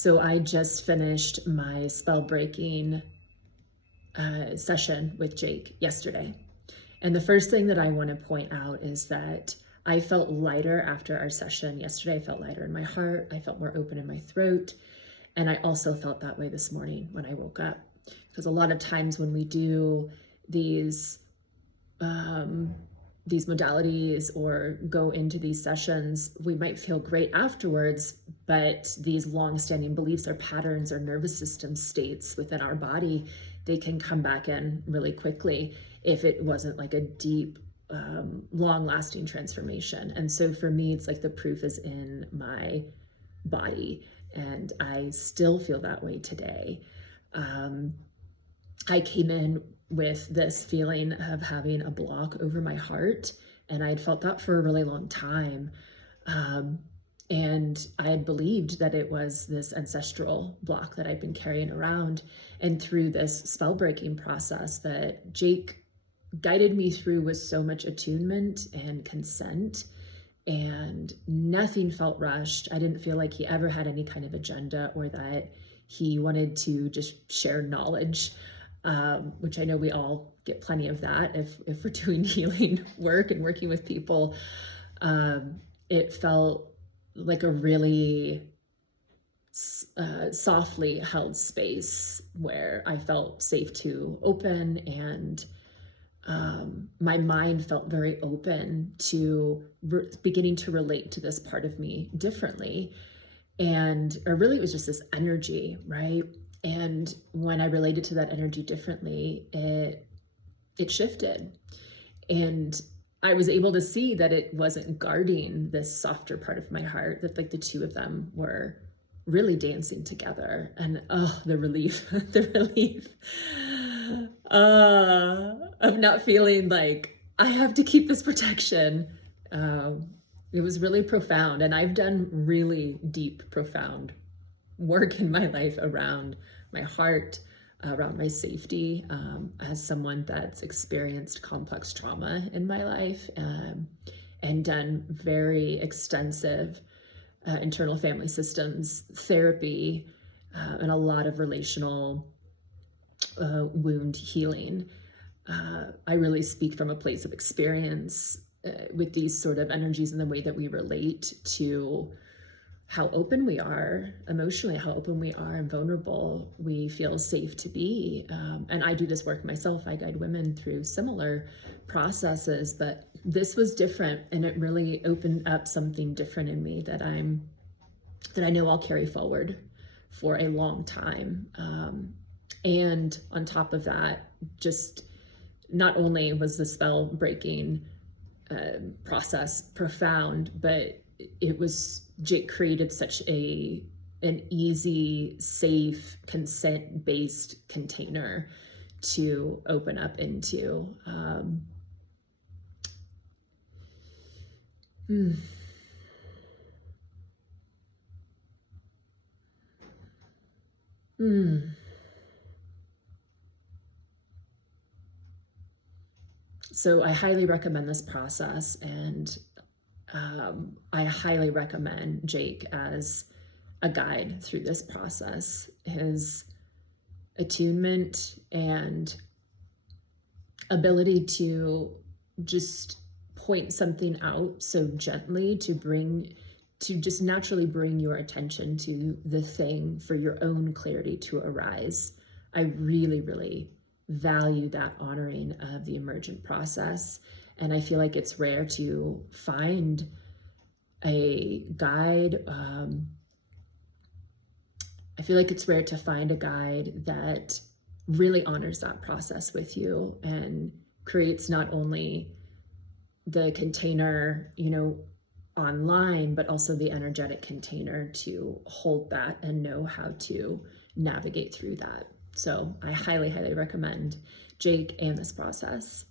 So I just finished my Spellbreaking session with Jake yesterday. And the first thing that I want to point out is that I felt lighter after our session yesterday. I felt lighter in my heart. I felt more open in my throat. And I also felt that way this morning when I woke up. Because a lot of times when we do these modalities or go into these sessions, we might feel great afterwards, but these long-standing beliefs or patterns or nervous system states within our body, they can come back in really quickly if it wasn't like a deep, long-lasting transformation. And so for me, it's like the proof is in my body, and I still feel that way today. I came in with this feeling of having a block over my heart, and I had felt that for a really long time. And I had believed that it was this ancestral block that I'd been carrying around. And through this spell breaking process that Jake guided me through with so much attunement and consent, and nothing felt rushed. I didn't feel like he ever had any kind of agenda or that he wanted to just share knowledge, which I know we all get plenty of that if we're doing healing work and working with people. It felt like a really softly held space where I felt safe to open, and my mind felt very open to beginning to relate to this part of me differently. And really it was just this energy, right? And when I related to that energy differently, it shifted. And I was able to see that it wasn't guarding this softer part of my heart, that like the two of them were really dancing together. And the relief, the relief of not feeling like I have to keep this protection. It was really profound. And I've done really deep, profound work in my life around my heart, around my safety, as someone that's experienced complex trauma in my life, and done very extensive internal family systems therapy, and a lot of relational wound healing. I really speak from a place of experience with these sort of energies and the way that we relate to how open we are emotionally, how open we are and vulnerable we feel safe to be. And I do this work myself. I guide women through similar processes, but this was different, and it really opened up something different in me that I know I'll carry forward for a long time. And on top of that, just not only was the spell breaking process profound, but Jake created such an easy, safe, consent-based container to open up into. So I highly recommend this process, and I highly recommend Jake as a guide through this process. His attunement and ability to just point something out so gently to just naturally bring your attention to the thing for your own clarity to arise. I really, really value that honoring of the emergent process. And I feel like it's rare to find a guide. I feel like it's rare to find a guide that really honors that process with you and creates not only the container, online, but also the energetic container to hold that and know how to navigate through that. So I highly, highly recommend Jake and this process.